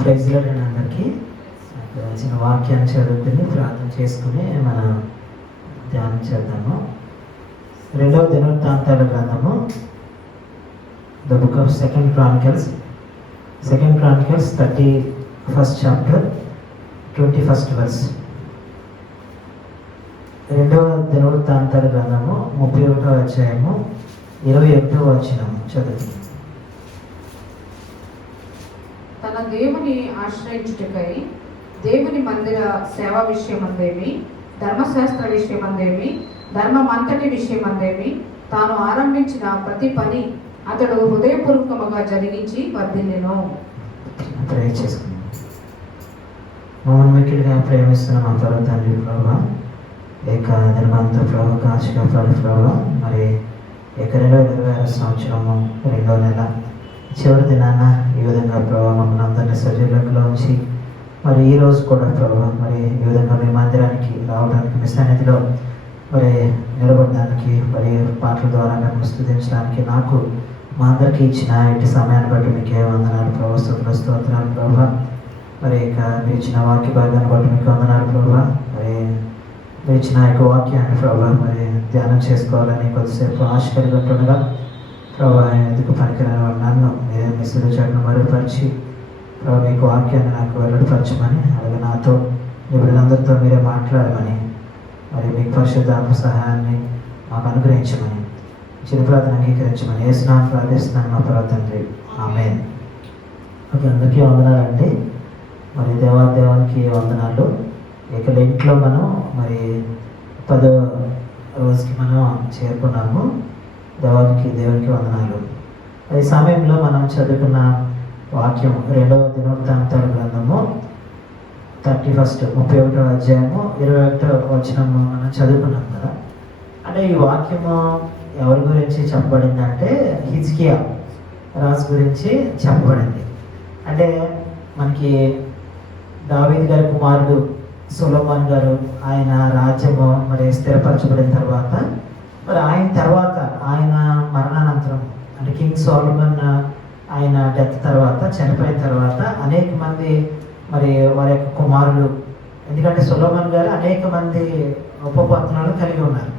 Praise lord అందరికీ. చిన్న వాక్యాన్ని చదువుకుని ప్రార్థన చేసుకుని మనం ధ్యానం చేద్దాము. 2వ దినవృత్తాంతాల గ్రంథము, the book of second Chronicles 31st chapter 21st verse. 2వ దినవృత్తాంతాల గ్రంథము 31వ అధ్యాయము 21వ వచనం చదువుతుంది. తన దేవుని ఆశ్రయించుటకై దేవుని మందిర సేవ విషయమందేమి, ధర్మశాస్త్ర విషయమందేమి, ధర్మమంతటి విషయమందేమి తాను ఆరంభించిన ప్రతి పని అతడు హృదయపూర్వకముగా జరిగించి వర్ధిల్లెను. ప్రేయర్ చేసుకున్నాం. మమ్మల్ని మిక్కిలిగా ప్రేమిస్తున్న మా పరమ తండ్రి ప్రభా, ఏక ధర్మంతో ప్రభు కాశిగా ప్రభు, మరి 2026 సంవత్సరము 2వ నెల చివరి దినాన ఈ విధంగా ప్రభావ మమ్మల్ని అందరినీ సజీవులలో ఉంచి మరి ఈరోజు కూడా ప్రభావ మరి ఈ విధంగా మీ మందిరానికి రావడానికి, మీ సన్నిధిలో మరి నిలబడడానికి, మరి పాటల ద్వారా మేము స్తుతించడానికి నాకు మా అందరికీ ఇచ్చిన ఇటు సమయాన్ని బట్టి మీకే వందనాలు ప్రభావ. స్తోత్రాలు ప్రభావ. మరి ఇక మీరు ఇచ్చిన వాక్య భాగాన్ని బట్టి మీకు వందనాలు ప్రభావ. మరి మీరు ఇచ్చిన యొక్క వాక్యాన్ని ప్రభావ మరి ధ్యానం చేసుకోవాలని కొద్దిసేపు ఆశ కలిగి ఉంటుండగా ప్రభావ ఎందుకు పనికిరాని నన్ను మీరే మీ సులుచటను మరుగుపరిచి ప్రభావ మీకు వాక్యాన్ని నాకు వెల్లడిపరచమని, అలాగే నాతో నిపుణులందరితో మీరే మాట్లాడమని, మరి మీకు పరిశుద్ధాత్మ సహాయాన్ని మాకు అనుగ్రహించమని, చిన్న ప్రార్థన అంగీకరించమని యేసునామమున ప్రార్థిస్తున్నాను మా పరమ తండ్రి, ఆమేన్. ఓకే, అందరికీ వందనాలండి. మరి దేవానికి వందనాలు. ఇక ఇంట్లో మనం మరి 10వ రోజుకి మనం చేరుకున్నాము. దేవునికి వందనాలు. ఈ సమయంలో మనం చదువుకున్న వాక్యం 2వ దినవృత్తాంతాల గ్రంథము 31వ అధ్యాయము 21వ వచనము మనం చదువుకున్నాం కదా. అంటే ఈ వాక్యము ఎవరి గురించి చెప్పబడిందంటే హిజ్కియా రాజు గురించి చెప్పబడింది. అంటే మనకి దావీదు గారి కుమారుడు సొలొమోన్ గారు ఆయన రాజ్యము మరి స్థిరపరచబడిన తర్వాత, మరి ఆయన తర్వాత ఆయన మరణానంతరం అంటే కింగ్ సొలొమోన్ ఆయన డెత్ తర్వాత, చనిపోయిన తర్వాత అనేక మంది మరి వారి యొక్క కుమారులు, ఎందుకంటే సొలొమోన్ గారు అనేక మంది ఉపపత్నులను కలిగి ఉన్నారు.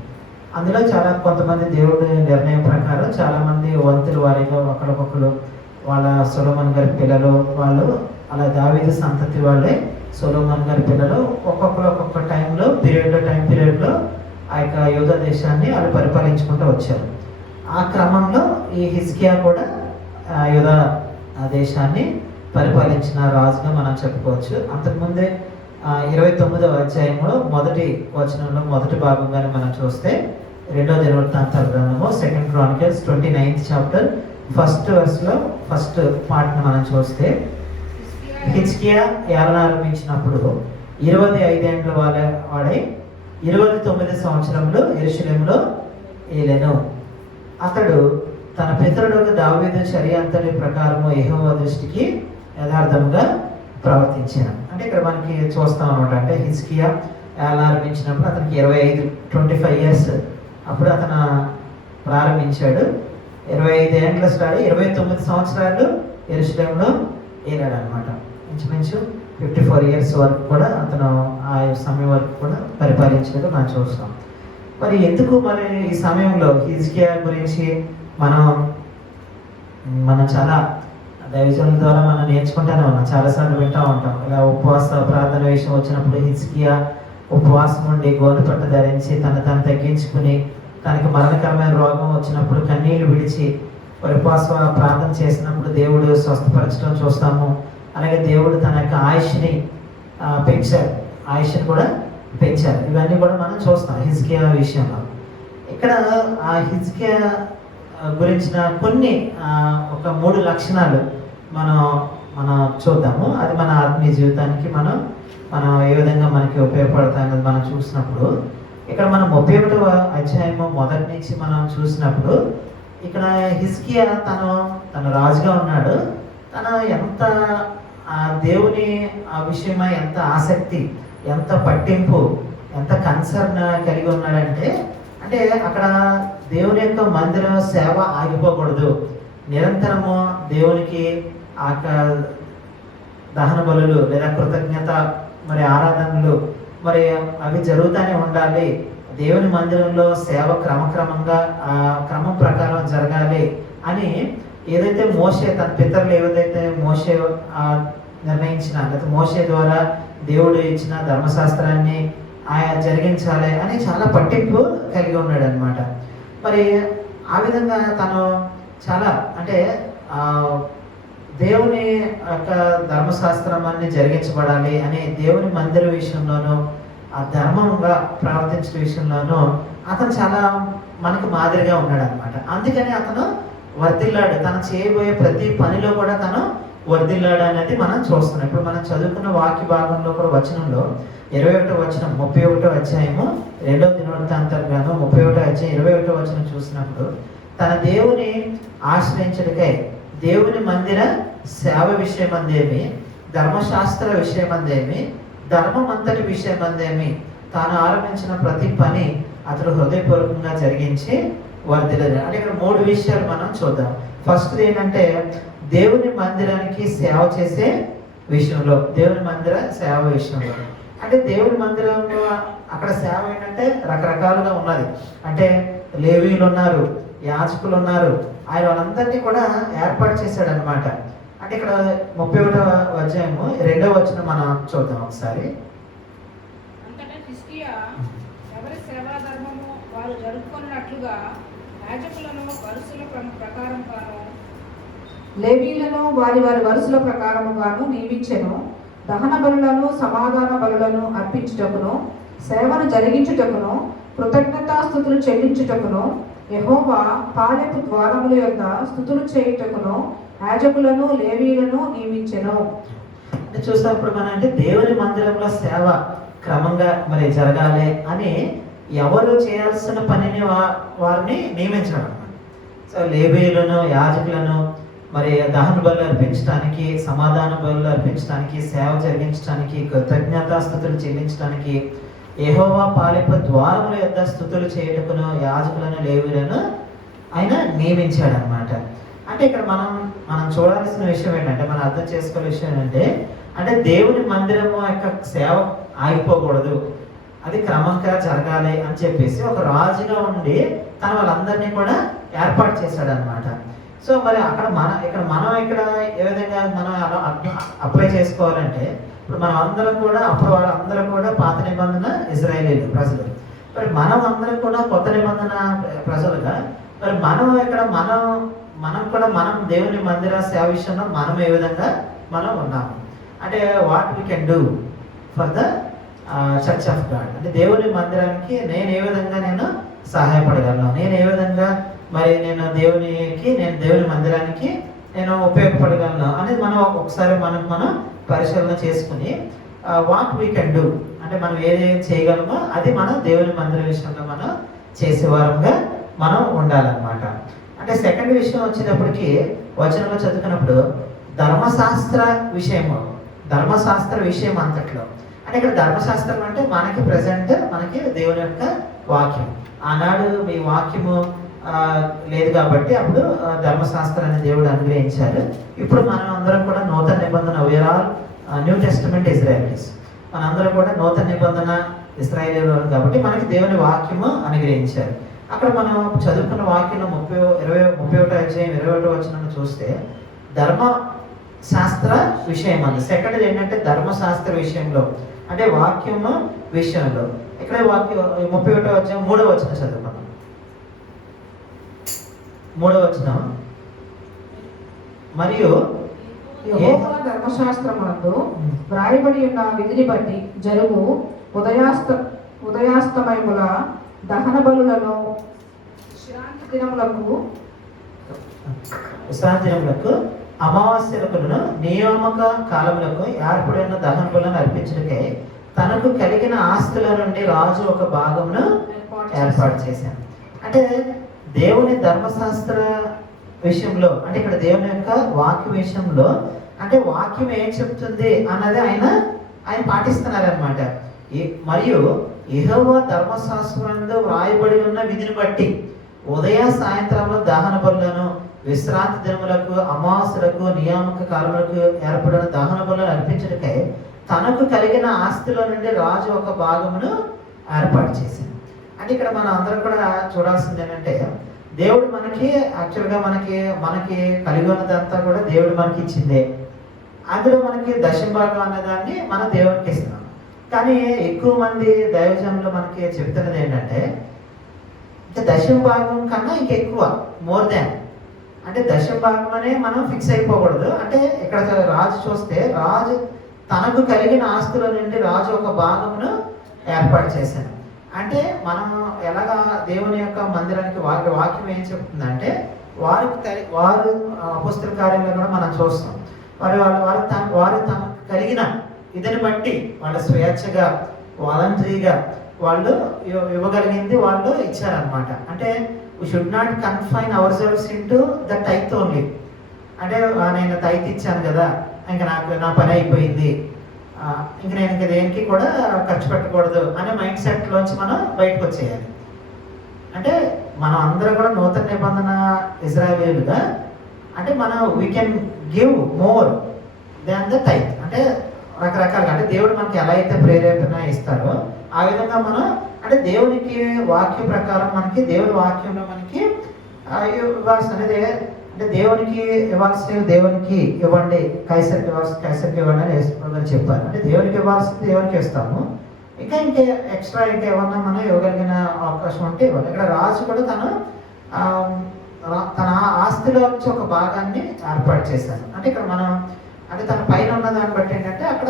అందులో చాలా కొంతమంది దేవుడి నిర్ణయం ప్రకారం చాలామంది వంతులు వారిగా ఒకరికొకరు వాళ్ళ సొలొమోన్ గారి పిల్లలు వాళ్ళు, అలా దావీదు సంతతి వాళ్ళే సొలొమోన్ గారి పిల్లలు ఒక్కొక్కరు ఒక్కొక్క టైం పీరియడ్లో ఆ యొక్క యూదా దేశాన్ని వాళ్ళు పరిపాలించుకుంటూ వచ్చారు. ఆ క్రమంలో ఈ హిజ్కియా కూడా యూదా దేశాన్ని పరిపాలించిన రాజుగా మనం చెప్పుకోవచ్చు. అంతకుముందే 29వ అధ్యాయంలో మొదటి వచనంలో మొదటి భాగంగానే మనం చూస్తే 2వ దినవృత్తాంతాల గ్రంథము 2nd Chronicles 29th chapter 1st verseలో first పార్ట్ని మనం చూస్తే, హిజ్కియా ఏలన ఆరంభించినప్పుడు 25 ఏండ్ల వాడై 29 సంవత్సరంలో యెరూషలేములో ఏలెను. అతడు తన పితరుడు దావీదు చర్య అంతటి ప్రకారము యెహోవా దృష్టికి యథార్థంగా ప్రవర్తించాను. అంటే ఇక్కడ మనకి చూస్తాం అనమాట. అంటే హిజ్కియా ఏలన ఆరంభించినప్పుడు అతనికి 25 years అప్పుడు అతను ప్రారంభించాడు. 25 ఏండ్ల స్టార్ట్ 29 సంవత్సరాలు యెరూషలేములో ఏలాడు అనమాట. ఇంచుమించు 54 years వరకు కూడా అతను ఆ సమయం వరకు కూడా పరిపాలించినట్టు మనం చూస్తాం. మరి ఎందుకు మరి ఈ సమయంలో హిజ్కియా గురించి మనం చాలా దైవజనుల ద్వారా మనం నేర్చుకుంటూనే ఉన్నాం, చాలాసార్లు వింటూ ఉంటాం. ఇలా ఉపవాస ప్రార్థన విషయం వచ్చినప్పుడు హిజ్కియా ఉపవాసం ఉండి గోనెపట్ట ధరించి తను తగ్గించుకుని, తనకి మరణకరమైన రోగం వచ్చినప్పుడు కన్నీళ్లు విడిచి ఉపవాస ప్రార్థన చేసినప్పుడు దేవుడు స్వస్థపరచడం చూస్తాము. అలాగే దేవుడు తన యొక్క ఆయుష్ని కూడా పెంచారు. ఇవన్నీ కూడా మనం చూస్తాం హిజ్కియా విషయంలో. ఇక్కడ ఆ హిజ్కియా గురించిన కొన్ని ఒక 3 లక్షణాలు మనం చూద్దాము. అది మన ఆత్మీయ జీవితానికి మనం ఏ విధంగా మనకి ఉపయోగపడతాయన్నది మనం చూసినప్పుడు, ఇక్కడ మనం 31వ అధ్యాయము మొదటి నుంచి మనం చూసినప్పుడు, ఇక్కడ హిజ్కియా తను రాజుగా ఉన్నాడు. తను ఎంత ఆ దేవుని ఆ విషయమై ఎంత ఆసక్తి, ఎంత పట్టింపు, ఎంత కన్సర్న్ కలిగి ఉన్నాడంటే, అంటే అక్కడ దేవుని యొక్క మందిర సేవ ఆగిపోకూడదు. నిరంతరము దేవునికి దహన బలులు లేదా కృతజ్ఞత మరి ఆరాధనలు మరి అవి జరుగుతూనే ఉండాలి. దేవుని మందిరంలో సేవ క్రమక్రమంగా క్రమం ప్రకారం జరగాలి అని ఏదైతే మోషే తన పితరులు ఏదైతే మోషే నిర్ణయించిన లేదా మోషే ద్వారా దేవుడు ఇచ్చిన ధర్మశాస్త్రాన్ని ఆయన జరిగించాలి అని చాలా పట్టింపు కలిగి ఉన్నాడు అనమాట. మరి ఆ విధంగా తను చాలా అంటే దేవుని యొక్క ధర్మశాస్త్రాన్ని జరిగించబడాలి అని దేవుని మందిర విషయంలోనూ ఆ ధర్మంగా ప్రవర్తించిన విషయంలోనూ అతను చాలా మనకు మాదిరిగా ఉన్నాడు అనమాట. అందుకని అతను వర్ధిల్లాడు, తను చేయబోయే ప్రతి పనిలో కూడా తను వర్ధిల్లాడు అనేది మనం చూస్తున్నాం. ఇప్పుడు మనం చదువుకున్న వాక్య భాగంలో కూడా వచనంలో 21వ వచనం 31వ అధ్యాయము 2వ దినవృత్తాంతం గ్రంథం 31వ అధ్యాయం 21వ వచనం చూసినప్పుడు తన దేవుని ఆశ్రయించడికై దేవుని మందిర సేవ విషయమందేమి, ధర్మశాస్త్ర విషయమందేమి, ధర్మం అంతటి విషయమందేమి తాను ఆరంభించిన ప్రతి పని అతడు హృదయపూర్వకంగా జరిగించి వర్ధిల్లాడు. అంటే ఇక్కడ 3 విషయాలు మనం చూద్దాం. ఫస్ట్ ఏంటంటే దేవుని మందిరానికి సేవ చేసే విషయంలో, దేవుని మందిర సేవ విషయంలో అంటే దేవుని మందిరంలో అక్కడ సేవ ఏంటంటే రకరకాలుగా ఉన్నది. అంటే లేవీయులు ఉన్నారు, యాజకులు ఉన్నారు, ఆయన వాళ్ళందరినీ కూడా ఏర్పాటు చేశాడు అనమాట. అంటే ఇక్కడ 31వ అధ్యాయము 2వ వచనం మనం చూద్దాం ఒకసారి. అంతటా హిజ్కియా ఎవరి సేవా ధర్మము వారు జరుపుకున్నట్లుగా యాజకులను వరుసల ప్రకారంగాను లేవీయులను వారి వారి వరుసల ప్రకారముగాను నియమించెను. దహన బలులను సమాధాన బలులను అర్పించుటకును, సేవను జరిగించుటకును, కృతజ్ఞతాస్తుతులు చెల్లించుటకును, యెహోవా పాలెపు ద్వారముల యొద్ద స్తుతులు చేయుటకును యాజకులను లేవీయులను నియమించెను. చూసినప్పుడు మనం అంటే దేవుని మందిరంలో సేవ క్రమంగా మరి జరగాలి అని ఎవరు చేయాల్సిన పనిని వారిని నియమించడం. సో లేవీయులను, యాజకులను మరి దహన బలు అర్పించడానికి, సమాధాన బలు అర్పించడానికి, సేవ జరిగించడానికి, కృతజ్ఞతాస్తుతులు చెల్లించడానికి, యెహోవా పాలెపు ద్వారముల యొద్ద స్తుతులు చేయుటకును యాజకులను లేవీయులను ఆయన నియమించాడు అనమాట. అంటే ఇక్కడ మనం చూడాల్సిన విషయం ఏంటంటే, మనం అర్థం చేసుకోవాల్సిన విషయం ఏంటంటే, అంటే దేవుని మందిరము యొక్క సేవ ఆగిపోకూడదు, అది క్రమంగా జరగాలి అని చెప్పేసి ఒక రాజుగా ఉండి తన వాళ్ళందరినీ కూడా ఏర్పాటు చేశాడు అనమాట. సో మరి ఇక్కడ మనం ఏ విధంగా మనం అప్లై చేసుకోవాలంటే, ఇప్పుడు మనం అందరం కూడా అప్పుడు వాళ్ళందరూ కూడా పాత నిబంధన ఇజ్రాయేలీలు ప్రజలు, మరి మనం అందరం కూడా కొత్త నిబంధన ప్రజలుగా మరి మనం దేవుని మందిర సేవ విషయంలో మనం ఏ విధంగా మనం ఉన్నాము అంటే what we can do for the church of God. అంటే దేవుని మందిరానికి నేను ఏ విధంగా నేను సహాయపడగలను, నేను ఏ విధంగా మరి నేను దేవుని మందిరానికి నేను ఉపయోగపడగలను అనేది మనం ఒకసారి మనం పరిశీలన చేసుకుని వాట్ వీ కెన్ డూ అంటే మనం ఏదేం చేయగలమో అది మనం దేవుని మందిర విషయంలో మనం చేసేవారంగా మనం ఉండాలన్నమాట. అంటే సెకండ్ విషయం వచ్చేటప్పటికి వచనంలో చదువుకున్నప్పుడు ధర్మశాస్త్ర విషయం అంతట్లో అంటే ఇక్కడ ధర్మశాస్త్రం అంటే మనకి ప్రజెంట్ మనకి దేవుని యొక్క వాక్యం. ఆనాడు మీ వాక్యము లేదు కాబట్టి అప్పుడు ధర్మశాస్త్రాన్ని దేవుడు అనుగ్రహించారు. ఇప్పుడు మనం అందరం కూడా నూతన నిబంధన, we are all New Testament Israelites, మనందరం కూడా నూతన నిబంధన ఇశ్రాయేలీయులు కాబట్టి మనకి దేవుని వాక్యము అనుగ్రహించారు. అక్కడ మనం చదువుకున్న వాక్యంలో 31వ అధ్యాయం 21వ వచనం చూస్తే ధర్మశాస్త్ర విషయం అంది. సెకండ్ ఏంటంటే ధర్మశాస్త్ర విషయంలో అంటే వాక్యము విషయంలో. ఇక్కడ వాక్యం 31వ అధ్యాయం 3వ వచనం చదువుకున్నాం. 3వ వచనం, మరియు యెహోవా ధర్మశాస్త్రమునందు వ్రాయబడి ఉన్న విధిని బట్టి జరుగు ఉదయాస్తమయముల దహన బలులను విశ్రాంతి దినములకు అమావాస్యలకు నియామక కాలములకు ఏర్పడిన దహన బలులను అర్పించడానికై తనకు కలిగిన ఆస్తుల నుండి రాజు ఒక భాగమును ఏర్పాటు చేశాను. అంటే దేవుని ధర్మశాస్త్ర విషయంలో అంటే ఇక్కడ దేవుని యొక్క వాక్య విషయంలో అంటే వాక్యం ఏం చెప్తుంది అన్నది ఆయన పాటిస్తున్నారనమాట. మరియు యెహోవా ధర్మశాస్త్రంలో వ్రాయబడి ఉన్న విధిని బట్టి ఉదయ సాయంత్రంలో దహన బలులను విశ్రాంతి దినములకు, అమావాస్యలకు, నియామక కాలములకు ఏర్పడిన దహన బలులను అర్పించటకై తనకు కలిగిన ఆస్తిలో నుండి రాజు ఒక భాగమును ఏర్పాటు చేసింది. అంటే ఇక్కడ మనం అందరం కూడా చూడాల్సింది ఏంటంటే, దేవుడు మనకి యాక్చువల్గా మనకి కలిగి ఉన్నదంతా కూడా దేవుడు మనకి ఇచ్చిందే. అందులో మనకి దశభాగం అన్నదాన్ని మనం దేవునికి ఇస్తున్నాం. కానీ ఎక్కువ మంది దైవజనులు మనకి చెప్తున్నది ఏంటంటే, ఇంకా దశభాగం కన్నా ఇంకెక్కువ, మోర్ దాన్, అంటే దశభాగం అనే మనం ఫిక్స్ అయిపోకూడదు. అంటే ఇక్కడ రాజు చూస్తే, రాజు తనకు కలిగిన ఆస్తుల నుండి రాజు ఒక భాగమును ఏర్పాటు చేశాను. అంటే మనం ఎలాగా దేవుని యొక్క మందిరానికి వాక్యం ఏం చెప్తుందంటే, వారు అపొస్తలుల కార్యంలో కూడా మనం చూస్తాం, వారు తమకు కలిగిన ఇదని బట్టి వాళ్ళ స్వేచ్ఛగా, వాలంటరీగా వాళ్ళు ఇవ్వగలిగింది వాళ్ళు ఇచ్చారనమాట. అంటే we should not confine ourselves into the tithe only. అంటే నేను తైత్ ఇచ్చాను కదా, ఇంకా నా పని అయిపోయింది, ఇంక నేను ఇంకా దేనికి కూడా ఖర్చు పెట్టకూడదు అనే మైండ్ సెట్లోంచి మనం బయటకు వచ్చేయాలి. అంటే మనం అందరం కూడా నూతన నిబంధన ఇజ్రాయేలీలుగా, అంటే మనం we can give more than the tithe. అంటే రకరకాలుగా, అంటే దేవుడు మనకి ఎలా అయితే ప్రేరేపణ ఇస్తారో ఆ విధంగా మనం, అంటే దేవునికి వాక్య ప్రకారం మనకి దేవుడి వాక్యంలో మనకి ఇవ్వాల్సినది, అంటే దేవునికి ఇవ్వాల్సినవి దేవునికి ఇవ్వండి, కైసరికి కైసరికి ఇవ్వండి అని యేసుప్రభువు చెప్పారు. అంటే దేవునికి ఇవ్వాల్సింది దేవునికి ఇస్తాము, ఇంకా ఎక్స్ట్రా ఇంకా ఏమన్నా మనం ఇవ్వగలిగిన అవకాశం ఉంటే ఇవ్వాలి. ఇక్కడ రాజు కూడా తన ఆస్తిలో నుంచి ఒక భాగాన్ని ఏర్పాటు చేశారు. అంటే ఇక్కడ మనం, అంటే తన పైన ఉన్న దాన్ని బట్టి ఏంటంటే అక్కడ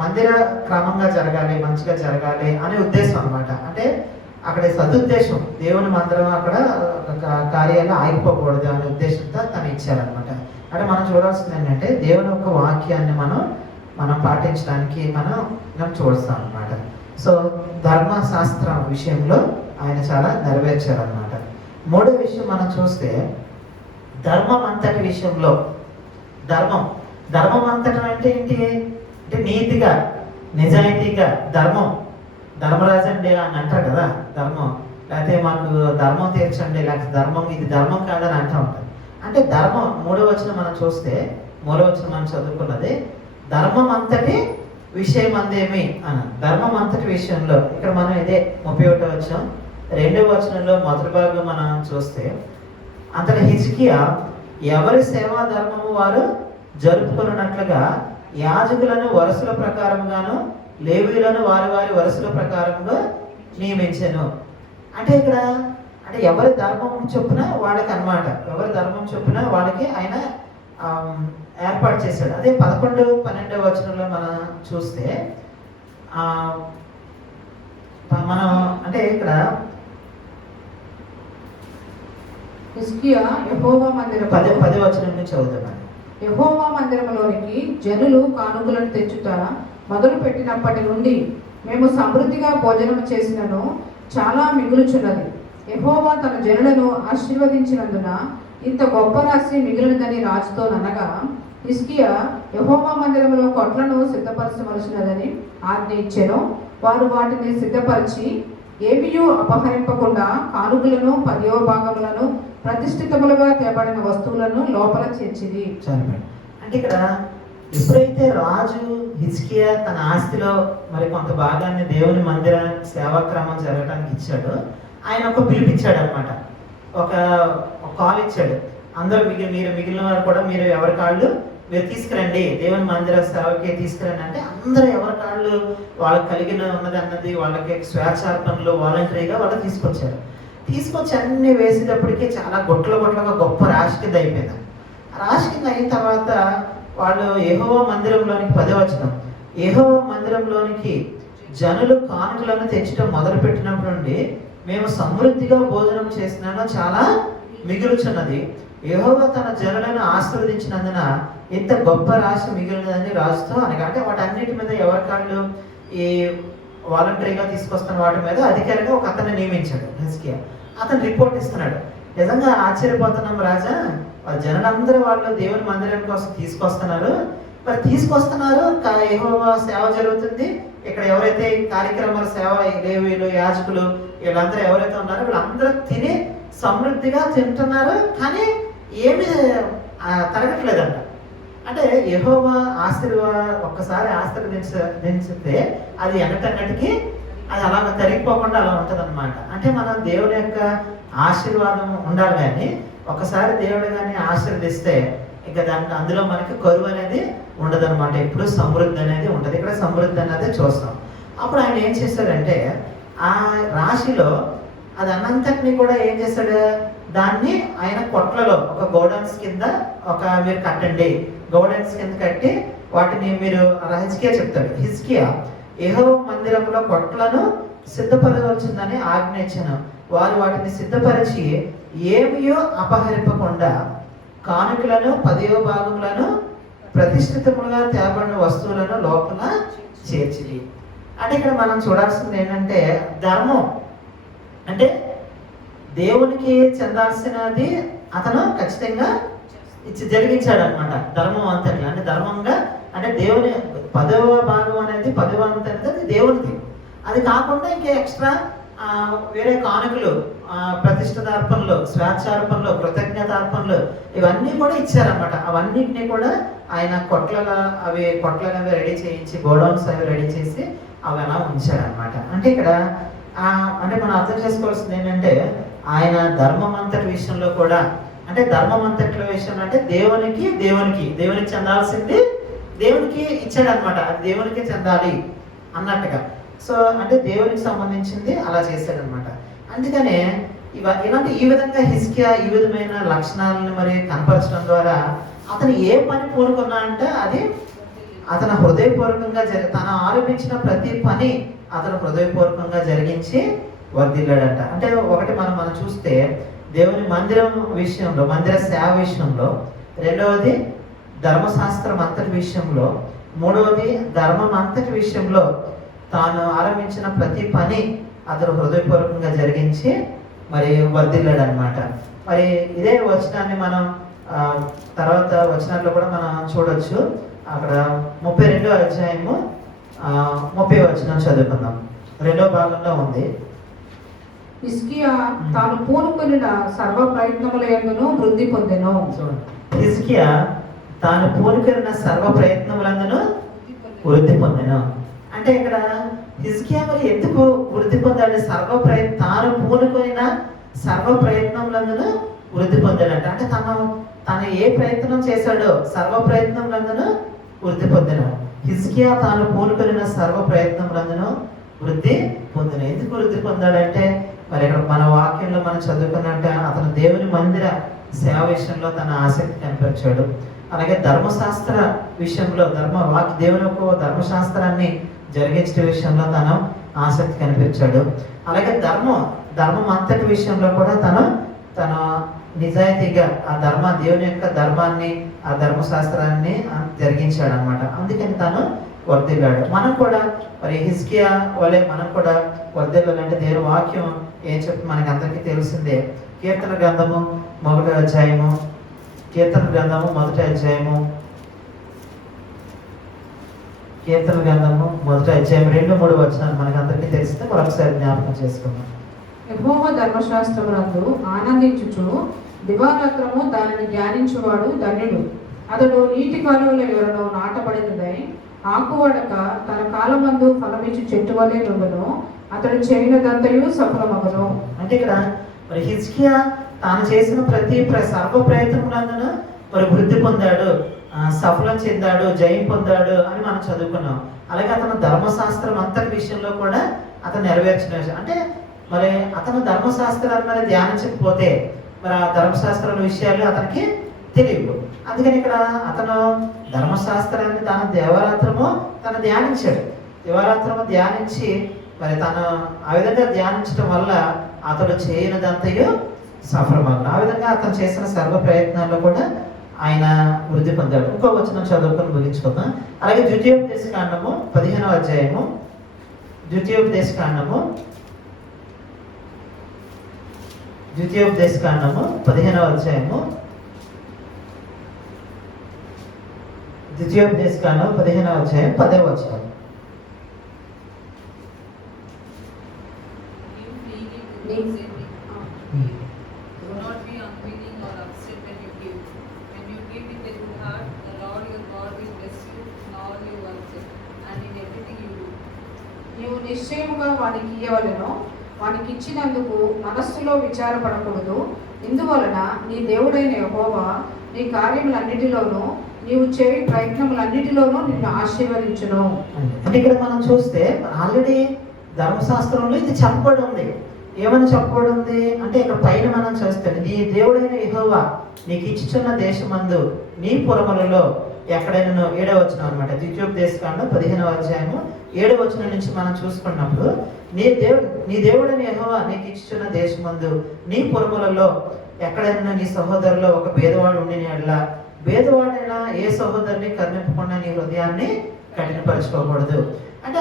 మందిర క్రమంగా జరగాలి, మంచిగా జరగాలి అనే ఉద్దేశం అనమాట. అంటే అక్కడ సదుద్దేశం, దేవుని మందిరం అక్కడ కార్యాలు ఆగిపోకూడదు అనే ఉద్దేశంతో తను ఇచ్చారనమాట. అంటే మనం చూడాల్సింది ఏంటంటే, దేవుని యొక్క వాక్యాన్ని మనం పాటించడానికి మనం చూస్తాం అనమాట. సో ధర్మశాస్త్రం విషయంలో ఆయన చాలా నెరవేర్చారనమాట. మూడో విషయం మనం చూస్తే, ధర్మం అంతటి విషయంలో, ధర్మం అంతటం అంటే ఏంటి అంటే నీతిగా, నిజాయితీగా, ధర్మరాజు అండి అని అంటారు కదా, ధర్మం, లేకపోతే మాకు ధర్మం తీర్చండి, లేకపోతే ధర్మం ఇది ధర్మం కాదని అంటూ ఉంటారు. అంటే ధర్మం, మూడో వచనం మనం చూస్తే, మూడో వచనం మనం చదువుకున్నది ధర్మం అంతటి విషయం అందేమి అన్న. ధర్మం అంతటి విషయంలో ఇక్కడ మనం ఇదే 31వ వచనం, 2వ వచనంలో మొదటి భాగం మనం చూస్తే, అంతటి హిజ్కియా ఎవరి సేవా ధర్మము వారు జరుపుకున్నట్లుగా యాజకులను వరుసల ప్రకారంగాను, లేవీయులను వారి వారి వరుసల ప్రకారంగా నియమించాను. అంటే ఇక్కడ, అంటే ఎవరి ధర్మం చొప్పున వాళ్ళకి అన్నమాట, ఎవరి ధర్మం చొప్పున వాళ్ళకి ఆయన ఏర్పాటు చేశాడు. అదే 11, 12వ వచనంలో మనం చూస్తే మనం, అంటే ఇక్కడ హిజ్కియా యెహోవా మందిరం 10వ వచనం నుంచి చదువుతున్నాను. యెహోవా మందిరములోనికి జనులు కానుకలను తెచ్చుట మొదలు పెట్టినప్పటి నుండి మేము సమృద్ధిగా భోజనం చేసినను చాలా మిగులుచున్నది. యెహోవా తన జనులను ఆశీర్వదించినందున ఇంత గొప్ప రాశి మిగిలినదని రాజుతో అనగా, హిజ్కియా యెహోవా మందిరములో కొట్లను సిద్ధపరచవలసినదని ఆజ్ఞ ఇచ్చెను. వారు వాటిని సిద్ధపరిచి ఏమీయూ అపహరింపకుండా కానుకలను, 10వ భాగములను, ప్రతిష్ఠితములుగా తేబడిన వస్తువులను లోపల చేర్చిది. అంటే ఇక్కడ ఎప్పుడైతే రాజు హిజ్కియా తన ఆస్తిలో మరి కొంత భాగాన్ని దేవుని మందిర సేవాక్రమం జరగడానికి ఇచ్చాడు, ఆయన ఒక పిలిపించాడు అనమాట, ఒక కాల్ ఇచ్చాడు. అందరూ మీరు మిగిలిన వారు కూడా మీరు ఎవరి కాళ్ళు మీరు తీసుకురండి, దేవుని మందిర సేవకి తీసుకురండి అంటే అందరూ ఎవరి కాళ్ళు వాళ్ళకి కలిగిన ఉన్నది అన్నది వాళ్ళకి స్వేచ్ఛార్పణలు వాలంటరీగా వాళ్ళు తీసుకొచ్చి అన్ని వేసేటప్పటికి చాలా గొట్లగా గొప్ప రాశి కింద అయిపోయింది. రాశి కింద అయిన తర్వాత వాళ్ళు యెహోవా మందిరంలోనికి 10వ వచనం, యెహోవా మందిరంలోనికి జనులు కానుకలను తెచ్చడం మొదలు పెట్టినప్పటి నుండి మేము సమృద్ధిగా భోజనం చేసినాను, చాలా మిగులుచున్నది. యెహోవా తన జనులను ఆశీర్వదించినందున ఇంత గొప్ప రాశి మిగిలినదని రాజుతో అనగా, అంటే వాటన్నిటి మీద ఎవరి కాళ్ళు ఈ వాలంటరీగా తీసుకొస్తున్న వాటి మీద అధికారిగా ఒక అతన్ని నియమించాడు హిజ్కియా. అతను రిపోర్ట్ ఇస్తున్నాడు. నిజంగా ఆశ్చర్యపోతున్నాం రాజా, వాళ్ళ జనులందరూ వాళ్ళు దేవుని మందిరం కోసం తీసుకొస్తున్నారు, యెహోవా సేవ జరుగుతుంది. ఇక్కడ ఎవరైతే కార్యక్రమాల సేవ, లేవీయులు, యాజకులు వీళ్ళందరూ ఎవరైతే ఉన్నారో వీళ్ళందరూ తిని సమృద్ధిగా తింటున్నారు, కానీ ఏమీ తరగట్లేదంట. అంటే యెహోవా ఒక్కసారి ఆశీర్వదించితే అది ఎన్నటన్నటికి అది అలా తరిగిపోకుండా అలా ఉంటుందన్నమాట. అంటే మనం దేవుని యొక్క ఆశీర్వాదం ఉండాలి, కానీ ఒకసారి దేవుడు కానీ ఆశీర్వదిస్తే ఇక అందులో మనకి కరువు అనేది ఉండదన్నమాట. ఎప్పుడు సమృద్ధి అనేది ఉంటుంది. ఇక్కడ సమృద్ధి అనేది చూస్తాం. అప్పుడు ఆయన ఏం చేశాడంటే ఆ రాశిలో అది అన్నంతటినీ కూడా ఏం చేశాడు, దాన్ని ఆయన కొట్లలో ఒక గోడౌన్స్ కింద మీరు కట్టండి, గోడౌన్స్ కింద కట్టి వాటిని మీరు హిజ్కియా చెప్తాడు. హిజ్కియా యెహోవా మందిరంలో కొట్లను సిద్ధపరచవచ్చుందని ఆజ్ఞ ఇచ్చాను. వారు వాటిని సిద్ధపరిచి ఏమియో అపహరింపకుండా కానుకలను 10వ భాగములను ప్రతిష్ఠితములుగా తేబడిన వస్తువులను లోపల చేర్చింది. అంటే ఇక్కడ మనం చూడాల్సింది ఏంటంటే ధర్మం అంటే దేవునికి చెందాల్సినది అతను ఖచ్చితంగా జరిగించాడు అనమాట. ధర్మం అంతట్లో అంటే ధర్మంగా అంటే దేవుని 10వ భాగం అనేది 10వ వంతు అనేది దేవునిది. అది కాకుండా ఇంకా ఎక్స్ట్రా వేరే కానుకలు, ప్రతిష్ఠితార్పణలు, స్వేచ్ఛార్పణలు, కృతజ్ఞతార్పణలు ఇవన్నీ కూడా ఇచ్చారనమాట. అవన్నిటినీ కూడా ఆయన కొట్లగా అవి రెడీ చేయించి గోడౌన్స్ అవి రెడీ చేసి అవి అలా ఉంచాడనమాట. అంటే ఇక్కడ అంటే మనం అర్థం చేసుకోవాల్సింది ఏంటంటే ఆయన ధర్మం అంతటి విషయంలో కూడా అంటే ధర్మం అంతటి విషయంలో అంటే దేవునికి చెందాల్సింది దేవునికి ఇచ్చాడనమాట. అది దేవునికి చెందాలి అన్నట్టుగా. సో అంటే దేవునికి సంబంధించింది అలా చేశాడనమాట. అందుకనే ఈ విధంగా హిజ్కియా ఈ విధమైన లక్షణాలను మరి కనపరచడం ద్వారా అతను ఏ పని పూనుకున్నా అంటే అది అతను హృదయపూర్వకంగా తను ఆరంభించిన ప్రతి పని అతను హృదయపూర్వకంగా జరిగించి వర్ధిల్లాడంట. అంటే ఒకటి మనం చూస్తే దేవుని మందిరం విషయంలో, మందిర సేవ విషయంలో, రెండవది ధర్మశాస్త్రం అంతటి విషయంలో, మూడవది ధర్మం అంతటి విషయంలో తాను ఆరంభించిన ప్రతి పని అతను హృదయపూర్వకంగా జరిగించి మరి వర్ధిల్లాడు అనమాట. మరి ఇదే వచనాన్ని మనం తర్వాత వచనాల్లో కూడా మనం చూడొచ్చు. అక్కడ 32వ అధ్యాయము 30వ వచనం చదువుకుందాం. 2వ భాగంలో ఉంది. హిజ్కియా తాను పూనుకొనిన సర్వ ప్రయత్నముల యందును వృద్ధి పొందెను. హిజ్కియా తాను పూనుకొనిన సర్వ ప్రయత్నములందును వృద్ధి పొందెను. అంటే ఇక్కడ హిజ్కియా మరి ఎందుకు వృద్ధి పొందాడు? తాను పూనుకొనిన సర్వ ప్రయత్నములందును వృద్ధి పొందాడంట. అంటే తను ఏ ప్రయత్నం చేశాడో సర్వ ప్రయత్నములందును వృద్ధి పొందెను. హిజ్కియా తాను పూనుకొనిన సర్వ ప్రయత్నములందును వృద్ధి పొందెను. ఎందుకు వృద్ధి పొందాడంటే మరి ఇక్కడ మన వాక్యంలో మనం చదువుకున్నట్టే అతను దేవుని మందిర సేవ విషయంలో తన ఆసక్తి కనపరిచాడు. అలాగే ధర్మశాస్త్ర విషయంలో దేవుని యొక్క ధర్మశాస్త్రాన్ని జరిగించే విషయంలో తను ఆసక్తి కనిపించాడు. అలాగే ధర్మం అంతటి విషయంలో కూడా తన నిజాయితీగా దేవుని యొక్క ధర్మాన్ని, ఆ ధర్మశాస్త్రాన్ని జరిగించాడు అనమాట. అందుకని తను వర్ధిల్లాడు. మనం కూడా మరి హిజ్కియా వలె మనం కూడా వర్ధిల్లాలంటే దేవుని వాక్యం ఏం చెప్పి మనకి అందరికీ తెలిసిందే. కీర్తన గ్రంథము 1వ అధ్యాయము 2-3 వచనాలు మనకి అందరికీ తెలిస్తే మరొకసారి జ్ఞాపకం చేసుకుందాం. యెహోవా ధర్మశాస్త్రమునందు ఆనందించుచు దివారాత్రము దానిని ధ్యానించువాడు ధన్యుడు. అతడు నీటి కాలువల ఎవరనో నాటబడినదై ఆకువడక తన కాలమందు ఫలమిచ్చు చెట్టు వలె నుండును. అతడు చేయనదంతయు సఫలమగును. అంటే ఇక్కడ మరి హిజ్కియా తాను చేసిన ప్రతి సర్వ ప్రయత్నమునందున మరి వృద్ధి పొందాడు, సఫలం చెందాడు, జయం పొందాడు అని మనం చదువుకున్నాం. అలాగే అతను ధర్మశాస్త్రం అంతటి విషయంలో కూడా అతను నెరవేర్చిన విషయం. అంటే మరి అతను ధర్మశాస్త్రాన్ని మరి ధ్యానించకపోతే మరి ఆ ధర్మశాస్త్రాల విషయాలు అతనికి తెలియవు. అందుకని ఇక్కడ అతను ధర్మశాస్త్రాన్ని తన ధ్యానించాడు. దివారాత్రము ధ్యానించి మరి తను ఆ విధంగా ధ్యానించడం వల్ల అతడు చేయనిదంతయు సఫలమగును. ఆ విధంగా అతను చేసిన సర్వ ప్రయత్నాల్లో కూడా ఆయన వృద్ధి పొందాడు. ఇంకో వచనం చదువుకొని ముగించుకుందాం. అలాగే ద్వితీయోపదేశకాండము 15వ అధ్యాయము 15వ అధ్యాయము 10వ వచనం. Do not be unwilling or upset when you give. నీవు నిశ్చయముగా వానికి ఇయ్యవలెను. వానికి ఇచ్చినందుకు మనస్సులో విచారపడకూడదు. ఇందువలన నీ దేవుడైన యెహోవా నీ కార్యములన్నిటిలోనూ నీవు చేయు ప్రయత్నములన్నిటిలోనూ నిన్ను ఆశీర్వదించును. అంటే ఇక్కడ మనం చూస్తే ఆల్రెడీ ధర్మశాస్త్రంలో ఇది చెప్పబడి ఉంది. ఏమని చెప్పబడి ఉంది అంటే ఇక్కడ పైన మనం చూస్తే నీ దేవుడైన యెహోవా నీకు ఇచ్చుచున్న దేశమందు నీ పురములలో ఎక్కడైనా 7వ వచనం అనమాట. ద్వితీయోపదేశకాండం 15వ అధ్యాయము 7వ వచనం నుంచి మనం చూసుకున్నప్పుడు నీ దేవుడైన యెహోవా నీకు ఇచ్చుచున్న దేశమందు నీ పురములలో ఎక్కడైనా నీ సహోదరులో ఒక భేదవాడు ఉండిన యెడల భేదవాడైనా ఏ సహోదరుని కరుణింపకుండా నీ హృదయాన్ని కఠినపరచుకోకూడదు. అంటే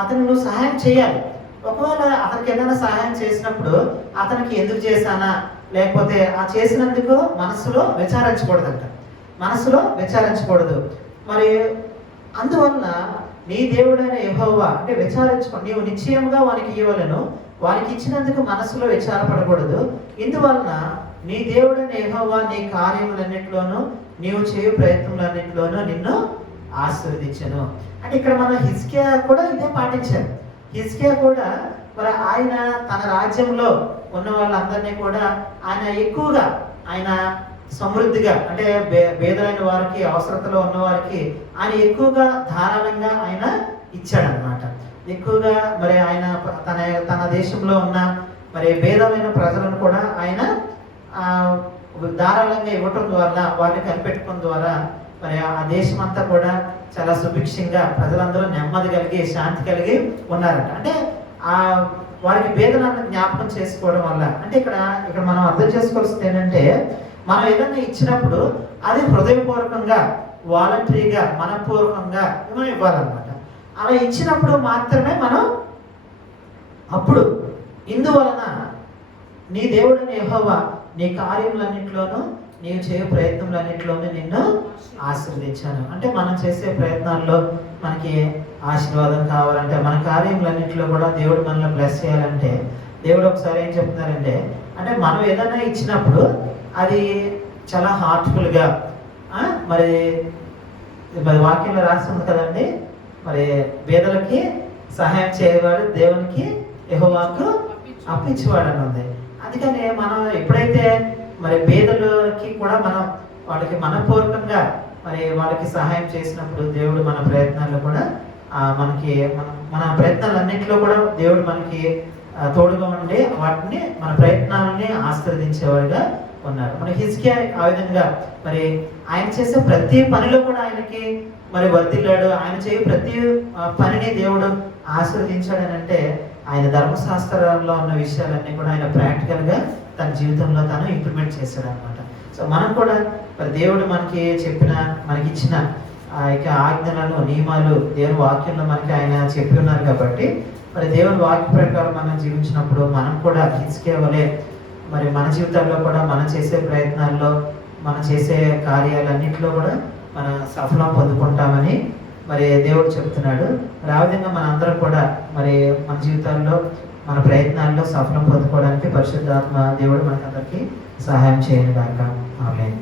అతను నువ్వు సహాయం చేయాలి. ఒకవేళ అతనికి ఏదైనా సహాయం చేసినప్పుడు అతనికి ఎందుకు చేశానా లేకపోతే ఆ చేసినందుకు మనసులో విచారించకూడదంట. మనసులో విచారించకూడదు. మరి అందువలన నీ దేవుడైన యెహోవా అంటే నీవు నిశ్చయముగా వానికి ఇవ్వలను. వానికి ఇచ్చినందుకు మనసులో విచారపడకూడదు. ఇందువలన నీ దేవుడైన యెహోవా నీ కార్యములన్నిటిలోనూ నీవు చేయు ప్రయత్నములన్నిటిలోనూ నిన్ను ఆశీర్వదించెను. అంటే ఇక్కడ మన హిజ్కియా కూడా ఇదే పాటించారు. హిజ్కియా కూడా మరి ఆయన తన రాజ్యంలో ఉన్న వాళ్ళందరినీ కూడా ఆయన ఎక్కువగా ఆయన సమృద్ధిగా అంటే పేదలైన వారికి అవసరతలో ఉన్న వారికి ఆయన ఎక్కువగా ధారాళంగా ఆయన ఇచ్చాడనమాట. ఎక్కువగా మరి ఆయన తన దేశంలో ఉన్న మరి పేదలైన ప్రజలను కూడా ఆయన ధారాళంగా ఇవ్వటం ద్వారా వారిని కనిపెట్టుకోవడం ద్వారా మరి ఆ దేశం అంతా కూడా చాలా సుభిక్షంగా ప్రజలందరూ నెమ్మది కలిగి శాంతి కలిగి ఉన్నారట. అంటే ఆ వారికి భేదలను జ్ఞాపకం చేసుకోవడం వల్ల అంటే ఇక్కడ మనం అర్థం చేసుకోవాల్సింది ఏంటంటే మనం ఏదైనా ఇచ్చినప్పుడు అది హృదయపూర్వకంగా వాలంటరీగా మనపూర్వకంగా మనం ఇవ్వాలన్నమాట. అలా ఇచ్చినప్పుడు మాత్రమే మనం అప్పుడు ఇందువలన నీ దేవుడైన యెహోవా నీ కార్యములన్నింటిలోనూ నీవు చేయే ప్రయత్నములన్నింటిలోనూ నిన్ను ఆశీర్వదించాను. అంటే మనం చేసే ప్రయత్నాల్లో మనకి ఆశీర్వాదం కావాలంటే మన కార్యములన్నింటిలో కూడా దేవుడు మనల్ని బ్లెస్ చేయాలంటే దేవుడు ఒకసారి ఏం చెప్తున్నారంటే అంటే మనం ఏదైనా ఇచ్చినప్పుడు అది చాలా హార్ట్ఫుల్గా మరి వాక్యంలో రాసి ఉంది కదండి. మరి పేదలకి సహాయం చేయవాడు దేవునికి యెహోవాకు అప్పించేవాడు అని ఉంది. అందుకని మనం ఎప్పుడైతే మరి పేదలకి కూడా మనం వాళ్ళకి మనపూర్వకంగా మరి వాళ్ళకి సహాయం చేసినప్పుడు దేవుడు మన ప్రయత్నాల్లో కూడా మనకి మన ప్రయత్నాలన్నింటిలో కూడా దేవుడు మనకి తోడుగా ఉండి వాటిని మన ప్రయత్నాలని ఆశీర్వదించేవాడుగా ఉన్నారు. మన హిజ్కియా ఆ విధంగా మరి ఆయన చేసే ప్రతి పనిలో కూడా ఆయనకి మరి వర్ధిల్లాడు. ఆయన చేయు ప్రతి పనిని దేవుడు ఆశీర్వదించాడని అంటే ఆయన ధర్మశాస్త్రంలో ఉన్న విషయాలన్నీ కూడా ఆయన ప్రాక్టికల్గా తన జీవితంలో తను ఇంప్లిమెంట్ చేశాడు అనమాట. సో మనం కూడా మరి దేవుడు మనకి మనకిచ్చిన ఆ యొక్క ఆజ్ఞలను నియమాలు దేవుని వాక్యంలో మనకి ఆయన చెప్పి ఉన్నారు కాబట్టి మరి దేవుని వాక్య ప్రకారం మనం జీవించినప్పుడు మనం కూడా హిజ్కియా వలె మరి మన జీవితంలో కూడా మనం చేసే ప్రయత్నాల్లో మనం చేసే కార్యాలన్నింటిలో కూడా మనం సఫలం పొందుకుంటామని మరి దేవుడు చెప్తున్నాడు. మరి ఆ విధంగా మన అందరం కూడా మరి మన జీవితాల్లో మన ప్రయత్నాల్లో సఫలం పొందుకోవడానికి పరిశుద్ధాత్మ దేవుడు మనకందరికీ సహాయం చేయను గాక. ఆమేన్.